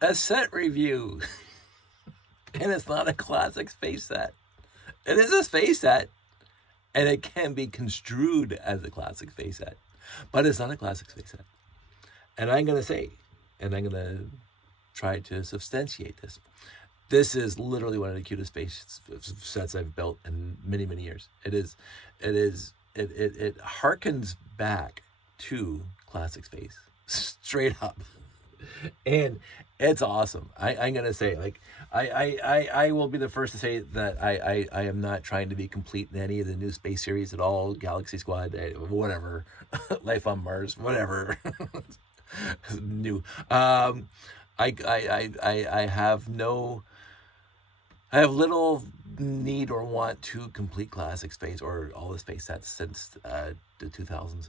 a set review. And it's not a classic space set. It is a space set, and it can be construed as a classic space set, but it's not a classic space set. And I'm going to say, and I'm going to try to substantiate this. This is literally one of the cutest space sets I've built in many, many years. It harkens back to classic space, straight up. And it's awesome. I'm gonna say, like, I will be the first to say that I am not trying to be complete in any of the new space series at all. Galaxy Squad, whatever, Life on Mars, whatever, new. I have no, I have little need or want to complete classic space or all the space sets since the 2000s.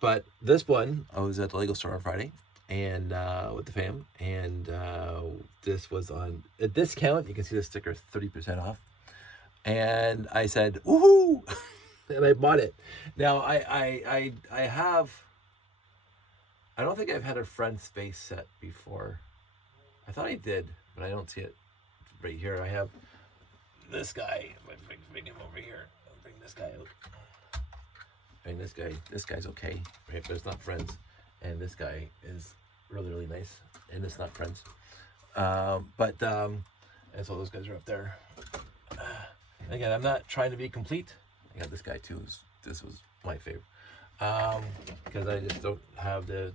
But this one, I was at the Lego store on Friday and with the fam, and this was on a discount. You can see the sticker 30% off. And I said, woohoo! And I bought it. Now I have, I don't think I've had a friend space set before. I thought I did, but I don't see it right here. I have this guy. If I bring him over here, I'll bring this guy out. I mean, this guy's okay, right? But it's not friends. And this guy is really, really nice, and it's not friends. And so those guys are up there. Again, I'm not trying to be complete. I got this guy too. This was my favorite, because I just don't have the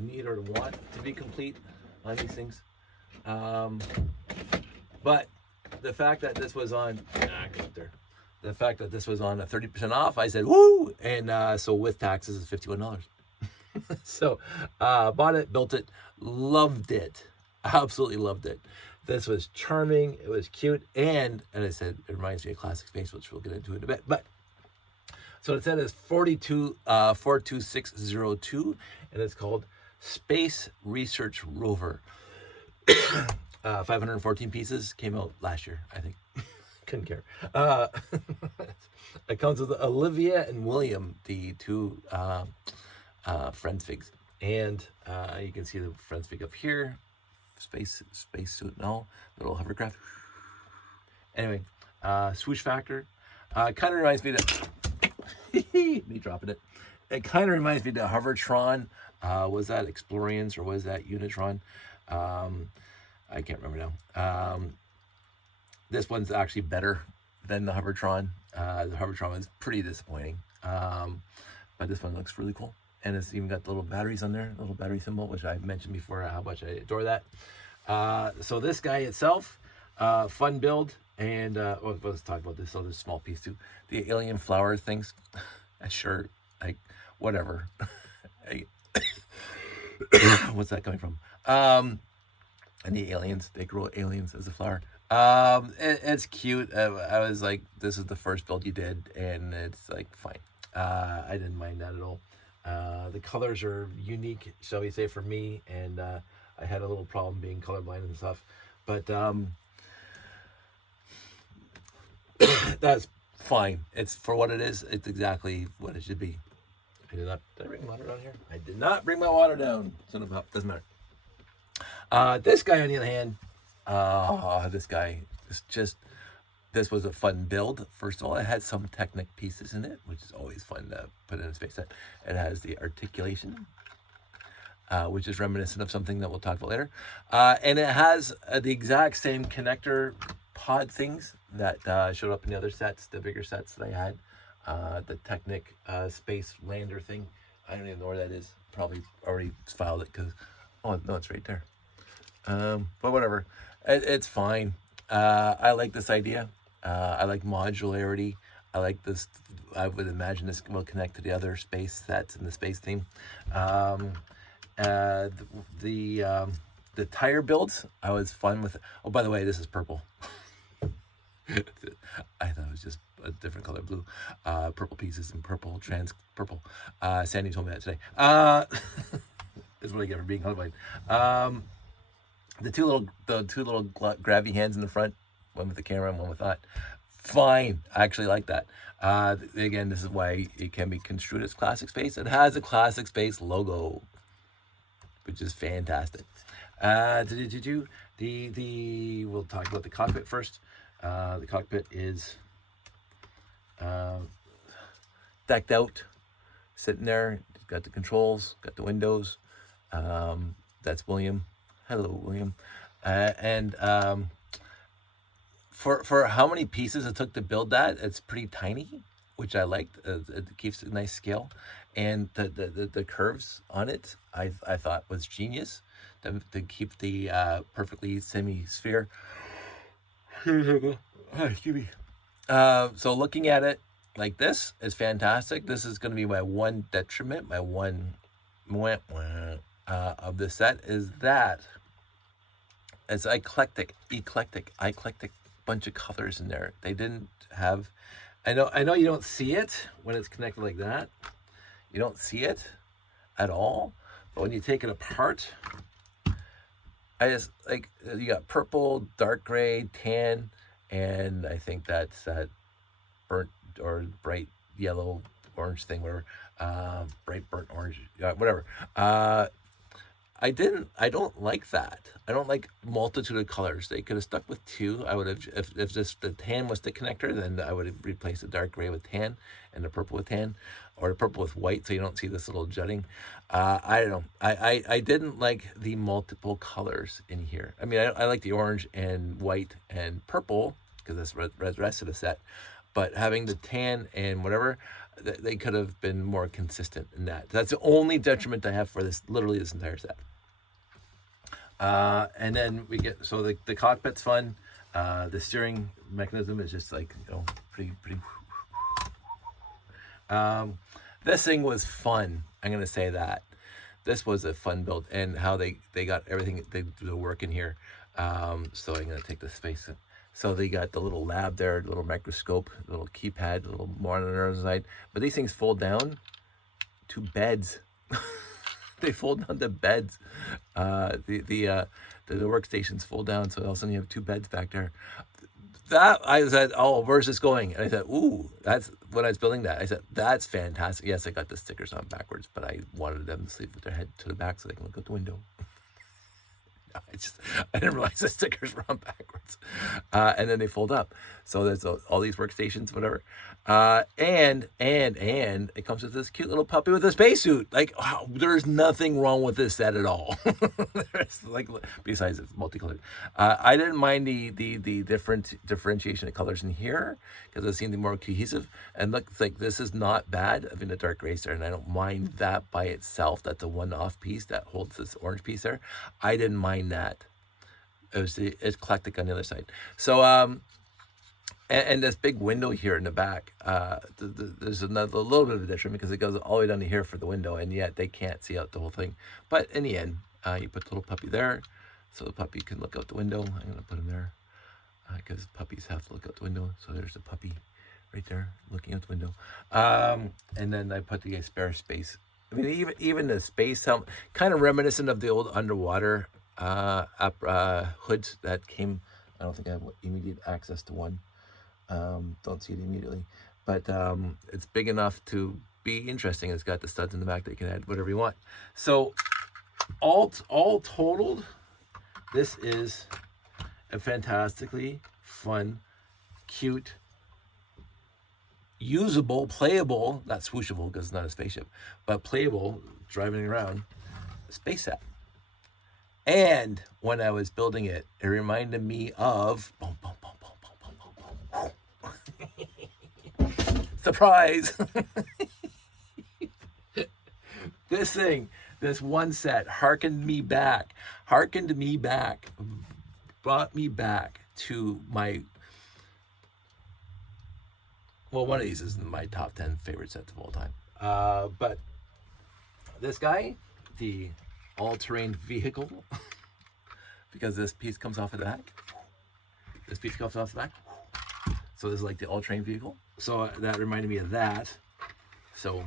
need or the want to be complete on these things. But the fact that this was on, get up there. The fact that this was on a 30% off, I said, woo! And so with taxes, it's $51. So bought it, built it, loved it. Absolutely loved it. This was charming. It was cute. And I said, it reminds me of Classic Space, which we'll get into in a bit. But so it said it's 42602, and it's called Space Research Rover. 514 pieces, came out last year, I think. Couldn't care. It comes with Olivia and William, the two friends figs, and you can see the friends fig up here, space suit and all, little hovercraft. Anyway, swoosh factor, kind of reminds me to me dropping it. It kind of reminds me to Hovertron. Was that Explorians or was that Unitron? I can't remember now. This one's actually better than the Hovertron. The Hovertron was pretty disappointing. But this one looks really cool. And it's even got the little batteries on there, the little battery symbol, which I mentioned before how much I adore that. So this guy itself, fun build. And let's talk about this other small piece too. The alien flower things. Sure, like, whatever. What's that coming from? And the aliens, they grow aliens as a flower. It's cute. I was like, this is the first build you did, and it's like, fine. I didn't mind that at all. The colors are unique, shall we say, for me, and I had a little problem being colorblind and stuff, but that's fine. It's for what it is. It's exactly what it should be. Did I bring water down here? I did not bring my water down. Son of a, doesn't matter. This guy, on the other hand, this guy is just, this was a fun build. First of all, it had some Technic pieces in it, which is always fun to put in a space set. It has the articulation, which is reminiscent of something that we'll talk about later. And it has the exact same connector pod things that showed up in the other sets, the bigger sets that I had. The Technic space lander thing. I don't even know where that is. Probably already filed it because, oh no, it's right there. But whatever, it's fine. I like this idea. I like modularity. I like this. I would imagine this will connect to the other space sets in the space theme. The tire builds, I was fun with. Oh, by the way, this is purple. I thought it was just a different color, blue. Purple pieces and purple, trans purple. Sandy told me that today. Is what I get for being colorblind. The two little grabby hands in the front, one with the camera and one without. Fine, I actually like that. Again, this is why it can be construed as Classic Space. It has a Classic Space logo. which is fantastic. We'll talk about the cockpit first. The cockpit is decked out, sitting there. It's got the controls, got the windows. That's William. Hello, William. For how many pieces it took to build that, it's pretty tiny, which I liked. It keeps a nice scale, and the curves on it, I thought was genius to keep the perfectly semi-sphere. Excuse me. So looking at it like this is fantastic. This is going to be my one detriment, my one of the set is that it's eclectic bunch of colors in there. They didn't have, I know you don't see it when it's connected like that. You don't see it at all, but when you take it apart, I just like, you got purple, dark gray, tan, and I think that's that burnt or bright yellow, orange thing, whatever, bright burnt orange, whatever. I don't like that. I don't like multitude of colors. They could have stuck with two. I would have, if just the tan was the connector, then I would have replaced the dark gray with tan and the purple with tan, or the purple with white, so you don't see this little jutting. I don't know. I didn't like the multiple colors in here. I mean, I like the orange and white and purple because that's the rest of the set, but having the tan and whatever, they could have been more consistent in that. That's the only detriment I have for this, literally this entire set. And then we get, so the cockpit's fun. The steering mechanism is just like, you know, pretty. This thing was fun. I'm going to say that. This was a fun build, and how they got everything to work in here. So I'm going to take the space. So they got the little lab there, the little microscope, the little keypad, the little monitor on the side. But these things fold down to beds. They fold down to beds. The workstations fold down, so all of a sudden you have two beds back there. That, I said, oh, where's this going? And I said, ooh, that's when I was building that. I said, that's fantastic. Yes, I got the stickers on backwards, but I wanted them to sleep with their head to the back so they can look out the window. I didn't realize the stickers were on backwards. And then they fold up. So there's all these workstations, whatever. And it comes with this cute little puppy with a spacesuit. Like, wow, there's nothing wrong with this set at all. There's like, besides it's multicolored. I didn't mind the differentiation of colors in here because it seemed more cohesive. And look, it's like, this is not bad. I mean, the dark gray there, and I don't mind that by itself. That's a one-off piece that holds this orange piece there. I didn't mind that. It was the eclectic on the other side. So, and this big window here in the back, there's another little bit of a detriment because it goes all the way down to here for the window, and yet they can't see out the whole thing. But in the end, you put the little puppy there, so the puppy can look out the window. I'm going to put him there because puppies have to look out the window. So there's the puppy right there looking out the window. And then I put the spare space. I mean, even the space helmet, kind of reminiscent of the old underwater hoods that came. I don't think I have immediate access to one. Don't see it immediately, but it's big enough to be interesting. It's got the studs in the back that you can add whatever you want. So all totaled, this is a fantastically fun, cute, usable, playable, not swooshable because it's not a spaceship, but playable, driving around space set. And when I was building it, it reminded me of surprise. This thing, this one set harkened me back, brought me back to my, well, one of these is my top 10 favorite sets of all time. But this guy, the all-terrain vehicle, because this piece comes off of the back. This piece comes off the back. So this is like the all-terrain vehicle. So that reminded me of that. So,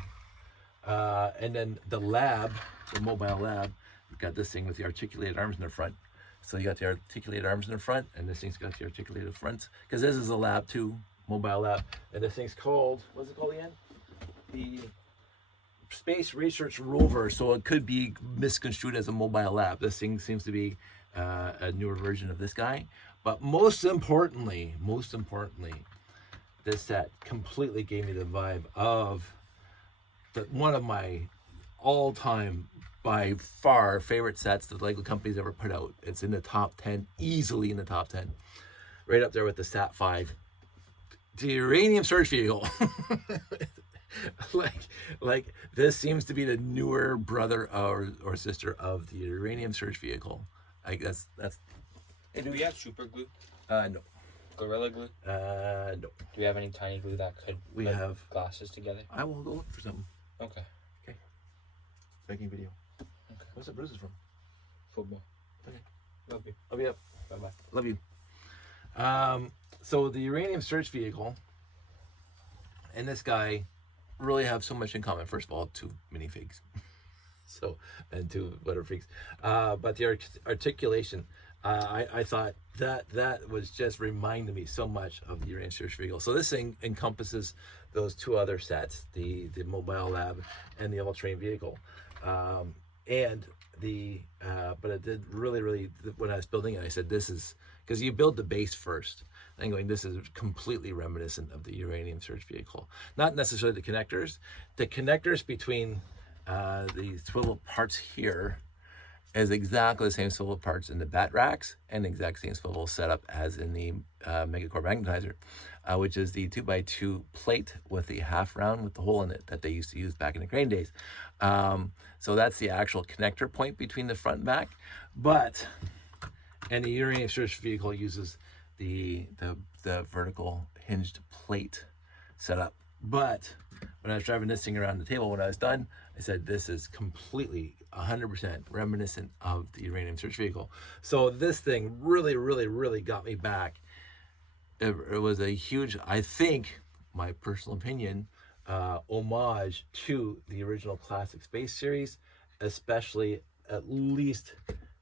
and then the lab, the mobile lab, we've got this thing with the articulated arms in the front. So you got the articulated arms in the front, and this thing's got the articulated fronts. Because this is a lab too, mobile lab. And this thing's called, what's it called again? The space research rover, so it could be misconstrued as a mobile lab. This thing seems to be a newer version of this guy. But most importantly, this set completely gave me the vibe of one of my all-time, by far, favorite sets that Lego company's ever put out. It's in the top 10, easily in the top 10. Right up there with the Sat 5. The Uranium Search Vehicle. like this seems to be the newer brother or sister of the Uranium Search Vehicle. I guess that's. Hey, do we have super glue? No. Gorilla glue? No. Do we have any tiny glue that could have glasses together? I will go look for something. Okay. Making video. Okay. What's the bruises from? Football. Okay. Love you. Love you. Bye bye. Love you. So the Uranium Search Vehicle and this guy really have so much in common. First of all, 2 minifigs. And 2 butterfigs. But the articulation, I thought that was just reminding me so much of the Uranium Search Vehicle. So this thing encompasses those 2 other sets, the mobile lab and the all-terrain vehicle. But it did really, when I was building it, I said, this is, because you build the base first. I'm going, this is completely reminiscent of the Uranium Search Vehicle. Not necessarily the connectors. The connectors between the swivel parts here is exactly the same swivel parts in the bat racks and the exact same swivel setup as in the Megacore magnetizer, which is the 2x2 plate with the half round with the hole in it that they used to use back in the crane days. So that's the actual connector point between the front and back. And the Uranium Search Vehicle uses the vertical hinged plate setup. But when I was driving this thing around the table, when I was done, I said, this is completely 100% reminiscent of the Uranium Search Vehicle. So this thing really got me back. It was a huge, I think, my personal opinion, homage to the original Classic Space Series, especially at least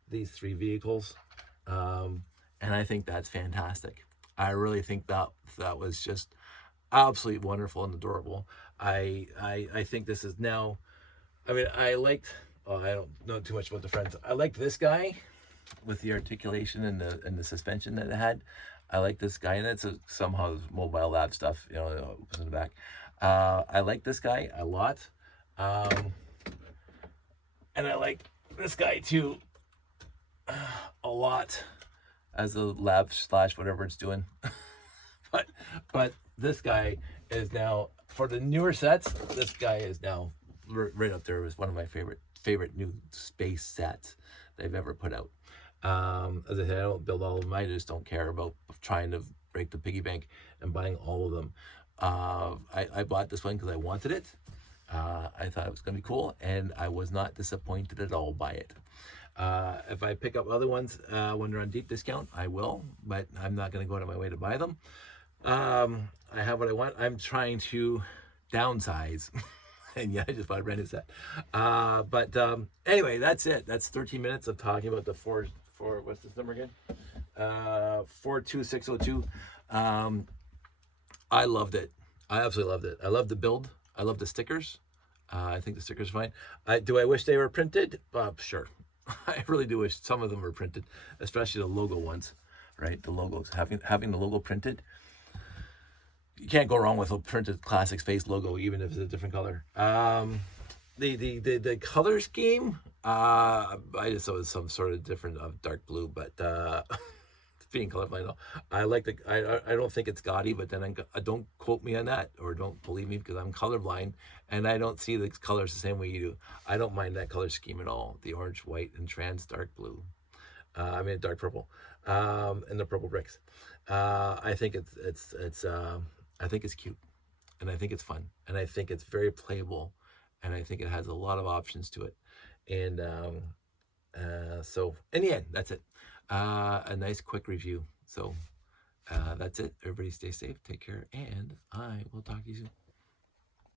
these 3 vehicles. And I think that's fantastic. I really think that was just absolutely wonderful and adorable. I think this is now, I mean, I don't know too much about the friends. I liked this guy with the articulation and the suspension that it had. I like this guy, and it's somehow mobile lab stuff, it was in the back. I like this guy a lot. And I like this guy too a lot as a lab / whatever it's doing. but this guy is now, for the newer sets, this guy is now right up there as one of my favorite new space sets they've ever put out. As I said, I don't build all of them. I just don't care about trying to break the piggy bank and buying all of them. I bought this one because I wanted it. I thought it was going to be cool, and I was not disappointed at all by it. If I pick up other ones when they're on deep discount, I will, but I'm not going to go out of my way to buy them. I have what I want. I'm trying to downsize. And yeah, I just bought a brand new set. Anyway, that's it. That's 13 minutes of talking about the four what's this number again? 42602. I loved it. I absolutely loved it. I love the build. I love the stickers. I think the stickers are fine. Do I wish they were printed? Sure. I really do wish some of them were printed, especially the logo ones, right? The logos, having the logo printed. You can't go wrong with a printed Classic Space logo, even if it's a different color. The color scheme, I just saw it was some sort of different dark blue, but being colorblind, though, I like I don't think it's gaudy, but then don't quote me on that, or don't believe me, because I'm colorblind and I don't see the colors the same way you do. I don't mind that color scheme at all. The orange, white, and trans dark blue. I mean dark purple, and the purple bricks. I think I think it's cute, and I think it's fun, and I think it's very playable, and I think it has a lot of options to it. And so in the end, that's it. A nice quick review. So that's it. Everybody stay safe, take care, and I will talk to you soon.